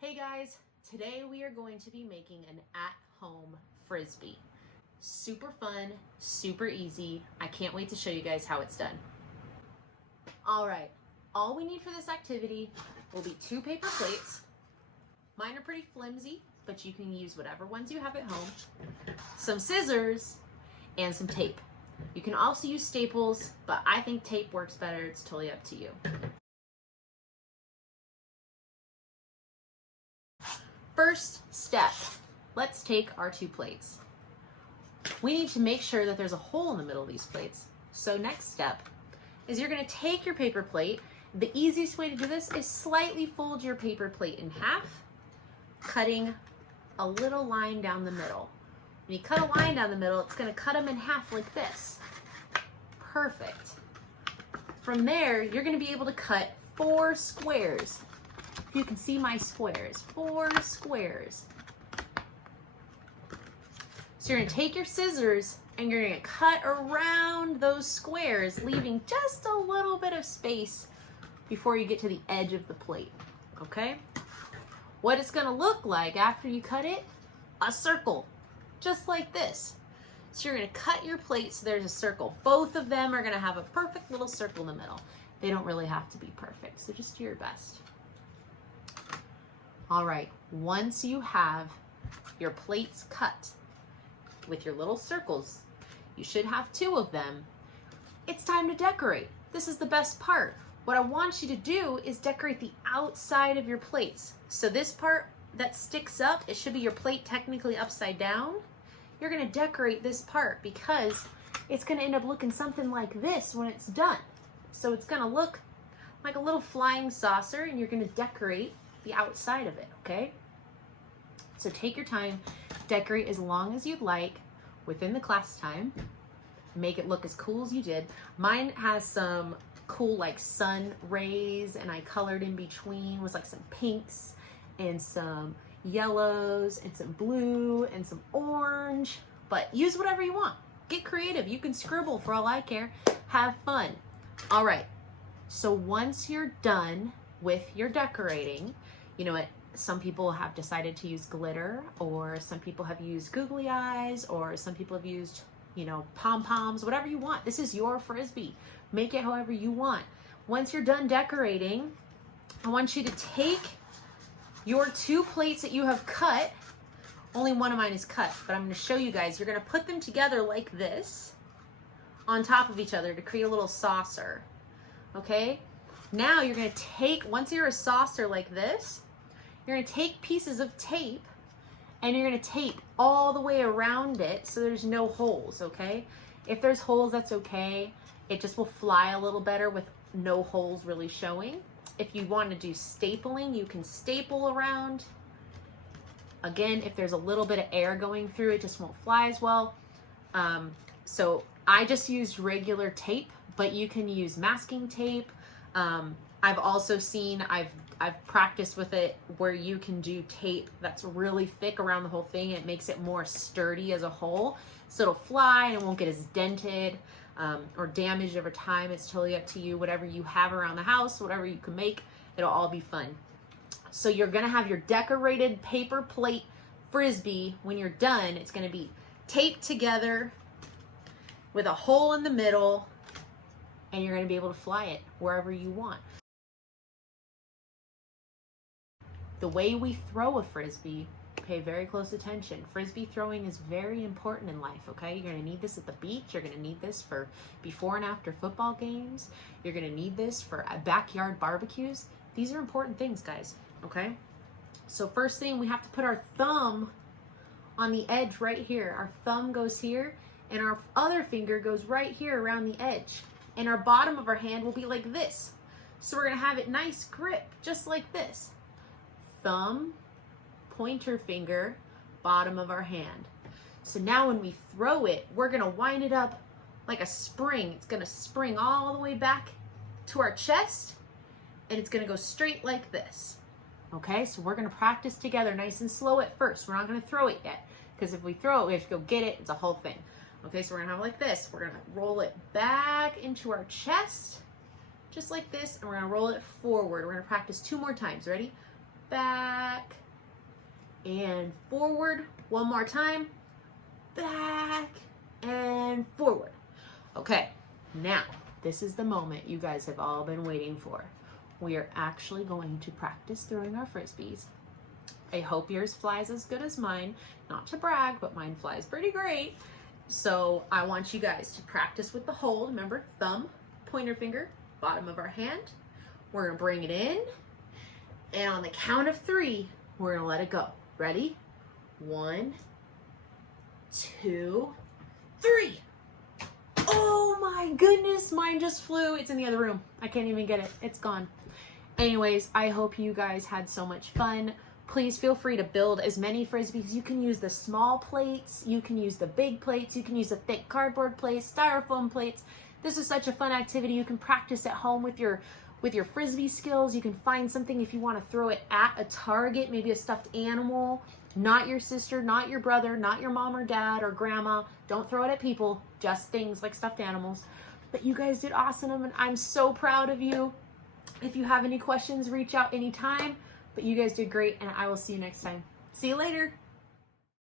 Hey guys, today we are going to be making an at-home Frisbee. Super fun, super easy. I can't wait to show you guys how it's done. All right, all we need for this activity will be 2 paper plates. Mine are pretty flimsy, but you can use whatever ones you have at home. Some scissors and some tape. You can also use staples, but I think tape works better. It's totally up to you. First step, let's take our 2 plates. We need to make sure that there's a hole in the middle of these plates. So next step is you're going to take your paper plate. The easiest way to do this is slightly fold your paper plate in half, cutting a little line down the middle. When you cut a line down the middle, it's going to cut them in half like this. Perfect. From there, you're going to be able to cut 4 squares. You can see my squares, 4 squares. So you're gonna take your scissors and you're gonna cut around those squares, leaving just a little bit of space before you get to the edge of the plate, okay? What it's gonna look like after you cut it, a circle, just like this. So you're gonna cut your plate so there's a circle. Both of them are gonna have a perfect little circle in the middle. They don't really have to be perfect, so just do your best. All right, once you have your plates cut with your little circles, you should have 2 of them, it's time to decorate. This is the best part. What I want you to do is decorate the outside of your plates. So this part that sticks up, it should be your plate technically upside down. You're gonna decorate this part because it's gonna end up looking something like this when it's done. So it's gonna look like a little flying saucer and you're gonna decorate the outside of it, okay? So take your time, decorate as long as you'd like within the class time. Make it look as cool as you did. Mine has some cool like sun rays and I colored in between with like some pinks and some yellows and some blue and some orange, but use whatever you want. Get creative. You can scribble for all I care. Have fun. All right, so once you're done with your decorating, you know what, some people have decided to use glitter, or some people have used googly eyes, or some people have used, you know, pom-poms, whatever you want. This is your Frisbee. Make it however you want. Once you're done decorating, I want you to take your 2 plates that you have cut. Only one of mine is cut, but I'm going to show you guys. You're going to put them together like this on top of each other to create a little saucer. Okay? Now you're going to take, once you're a saucer like this, you're going to take pieces of tape and you're going to tape all the way around it so there's no holes, okay? If there's holes, that's okay. It just will fly a little better with no holes really showing. If you want to do stapling, you can staple around. Again, if there's a little bit of air going through, it just won't fly as well. So I just used regular tape, but you can use masking tape. I've also seen, I've practiced with it where you can do tape that's really thick around the whole thing. It makes it more sturdy as a whole. So it'll fly and it won't get as dented or damaged over time. It's totally up to you. Whatever you have around the house, whatever you can make, it'll all be fun. So you're gonna have your decorated paper plate Frisbee. When you're done, it's gonna be taped together with a hole in the middle, and you're going to be able to fly it wherever you want. The way we throw a Frisbee, pay very close attention. Frisbee throwing is very important in life, okay? You're going to need this at the beach. You're going to need this for before and after football games. You're going to need this for backyard barbecues. These are important things, guys, okay? So first thing, we have to put our thumb on the edge right here. Our thumb goes here, and our other finger goes right here around the edge. And our bottom of our hand will be like this. So we're gonna have it nice grip, just like this. Thumb, pointer finger, bottom of our hand. So now when we throw it, we're gonna wind it up like a spring. It's gonna spring all the way back to our chest, and it's gonna go straight like this. Okay, so we're gonna practice together nice and slow at first. We're not gonna throw it yet, because if we throw it, we have to go get it. It's a whole thing. Okay, so we're gonna have it like this. We're gonna roll it back into our chest, just like this, and we're gonna roll it forward. We're gonna practice 2 more times. Ready? back, and forward. One more time, back and forward. Okay, now this is the moment you guys have all been waiting for. We are actually going to practice throwing our Frisbees. I hope yours flies as good as mine. Not to brag, but mine flies pretty great. So I want you guys to practice with the hold. Remember, thumb, pointer finger, bottom of our hand. We're gonna bring it in, and on the count of 3, we're gonna let it go. Ready? 1, 2, 3. Oh my goodness, mine just flew. It's in the other room. I can't even get it. It's gone. Anyways, I hope you guys had so much fun. Please feel free to build as many Frisbees. You can use the small plates, you can use the big plates, you can use the thick cardboard plates, styrofoam plates. This is such a fun activity. You can practice at home with your Frisbee skills. You can find something if you want to throw it at a target, maybe a stuffed animal, not your sister, not your brother, not your mom or dad or grandma. Don't throw it at people, just things like stuffed animals. But you guys did awesome, and I'm so proud of you. If you have any questions, reach out anytime. But you guys did great, and I will see you next time. See you later.